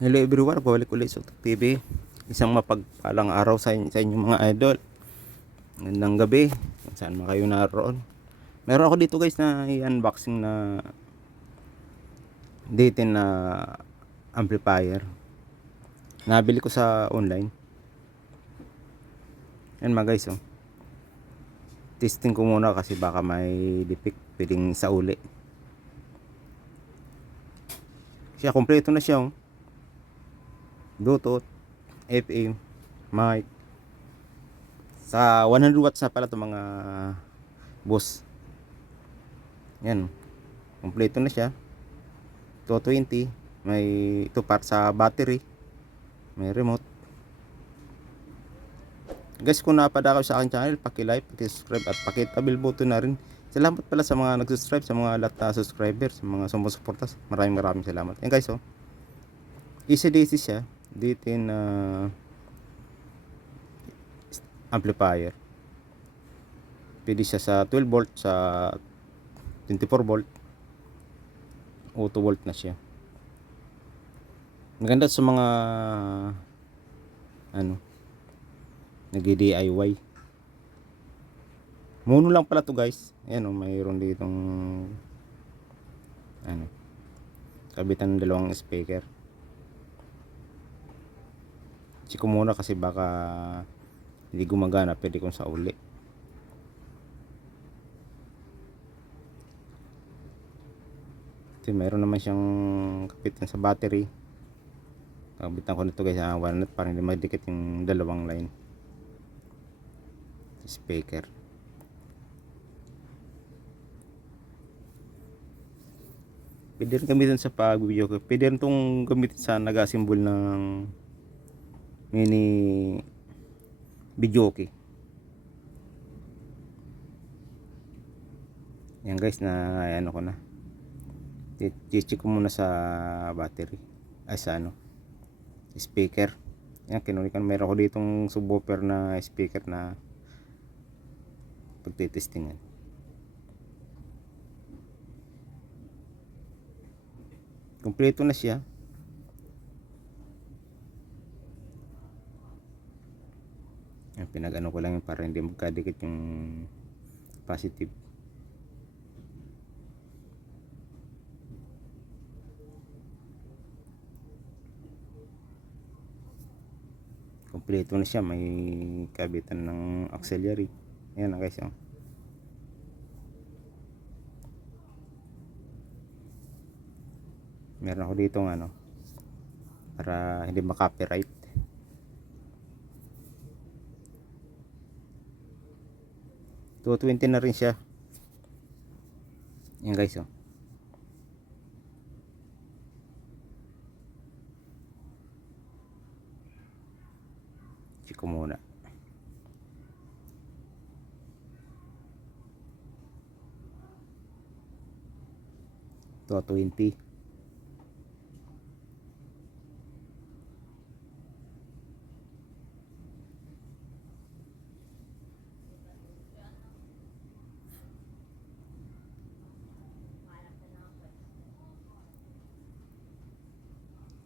Hello everyone, balik ulit sa Tok TV. Isang mapagpalang araw sa inyong mga idol. Magandang gabi, kung saan man kayo naroon. Meron ako dito guys na i-unboxing na D10 na amplifier. Nabili ko sa online. Yan mga guys, oh. Testing ko muna kasi baka may defect, pwedeng sa uli. Siya, kompleto na siya, oh. Bluetooth, FM, mic. Sa 100 watts na pala ito mga boss. Yan, kompleto na siya. 220, may ito part sa battery, may remote. Guys, kung napadakaw sa aking channel, paki-like, paki-subscribe at paki-tabil button na rin. Salamat pala sa mga nag-subscribe, sa mga lahat na subscribers, sa mga sumusuporta. Maraming salamat. Yan guys, oh. Easy DC siya. D10 amplifier. Pwede siya sa 12 volt, sa 24 volt, auto volt na siya. Maganda sa mga nag-DIY. Mono lang pala to guys. Ayan, oh, mayroon ditong kabitan ng dalawang speaker. Check ko muna kasi baka hindi gumagana, pwede kong sa uli. Ito, mayroon naman siyang kapitan sa battery. Kapitan ko nito guys, 1 net para hindi magdikit yung dalawang line speaker. Pwede rin gamitin sa pag-video ko. Pwede rin itong gamitin sa nag-asimbol ng mini video okay. Yan guys, na ano ko na. I-check ko muna sa battery. Ay sa speaker. Yan, kinulikan. Meron ko ditong subwoofer na speaker na pagtitestingan. Kompleto na siya. Yan, pinag-ano ko lang yun para hindi magkadikit yung positive. Kompleto na siya, may kabitan ng auxiliary. Ayan na guys, oh. Meron ako dito para hindi makopyright. $220 na rin siya. Yan guys, oh. Check ko muna. $220.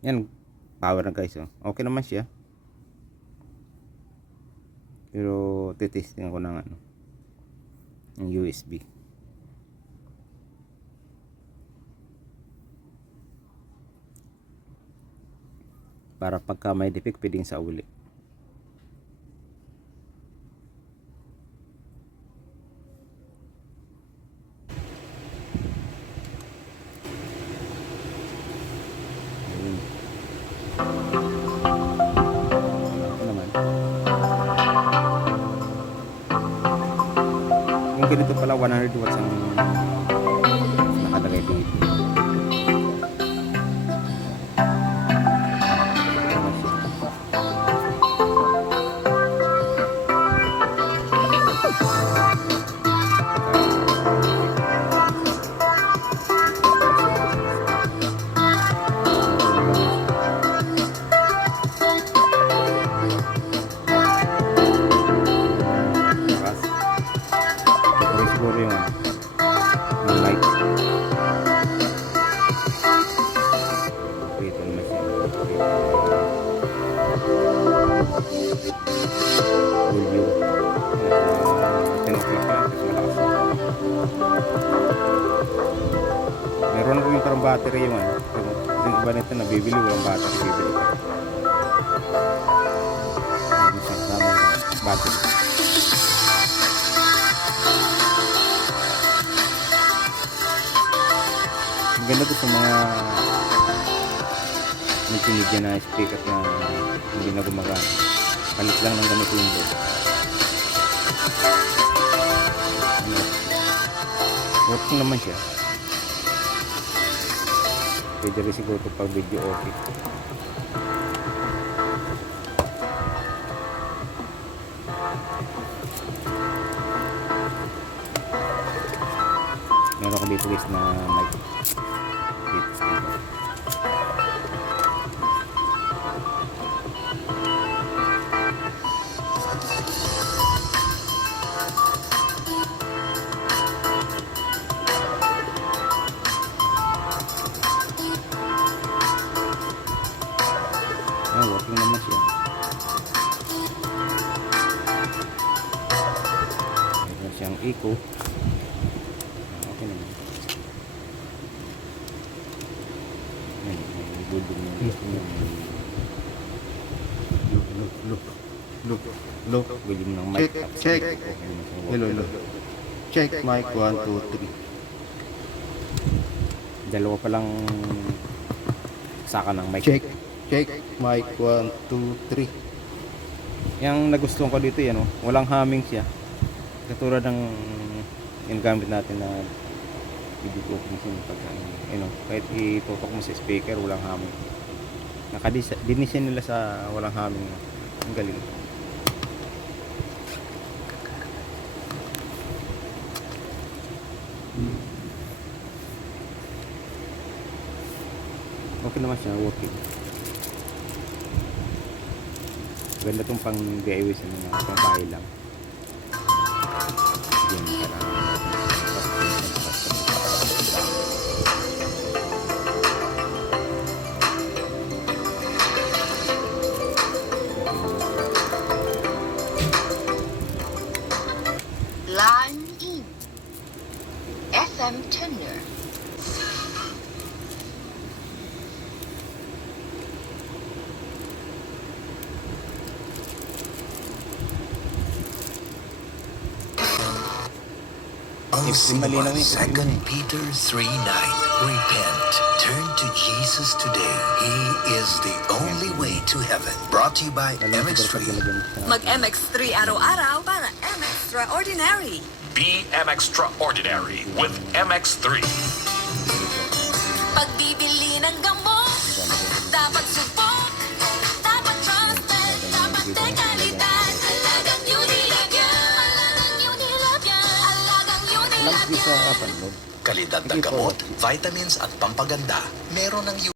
Yan, power na guys, oh. Okay naman siya. Pero titesting ko ng ng USB. Para pagka may defect pwedeng sa uli. Yung ganito pala 100 watts ang nakalagay dito. Siguro yung light. Dito naman siya. parang battery yung ano. Yung iba nito nabibili, walang battery, bibili ka. Meron siyang daming battery. Ang ganda to sa mga multimedia na speaker na hindi na gumagana. Palit lang ng ganito yung board. Working naman siya. Pwede rin siguro ito pag video okay. Meron ko dito guys na mic. Dito speaker. Working naman siya. Meron siyang echo. Okay naman. May budong look. William ng mic. Check. Hello. Check mic 1, 2, 3. Dalawa pa lang saka ng mic. Check mic 1, 2, 3. Yung nagustuhan ko dito yan, walang humming siya. Katulad ng yung gamit natin na video cooking pag kahit itutok mo sa speaker, walang humming. Dinisin nila sa walang humming. Ang galing. Okay naman siya, working. Ganda itong pang DIY sa mga pang bahay lang. Yan, Line in. FM tenure. If malinaw yung 2 Peter 3:9. Repent. Turn to Jesus today. He is the only way to heaven. Brought to you by MX3. Mag-MX3 araw-araw para MXtraordinary. Be extraordinary with MX3. Pagbibili ng gamot, dapat subok, dapat trusted, dapat dekalidad. Alagang Unilabyan, alagang Lang di Unilabyan. sa panlog. Kalidad ng gamot, vitamins at pampaganda. Meron ng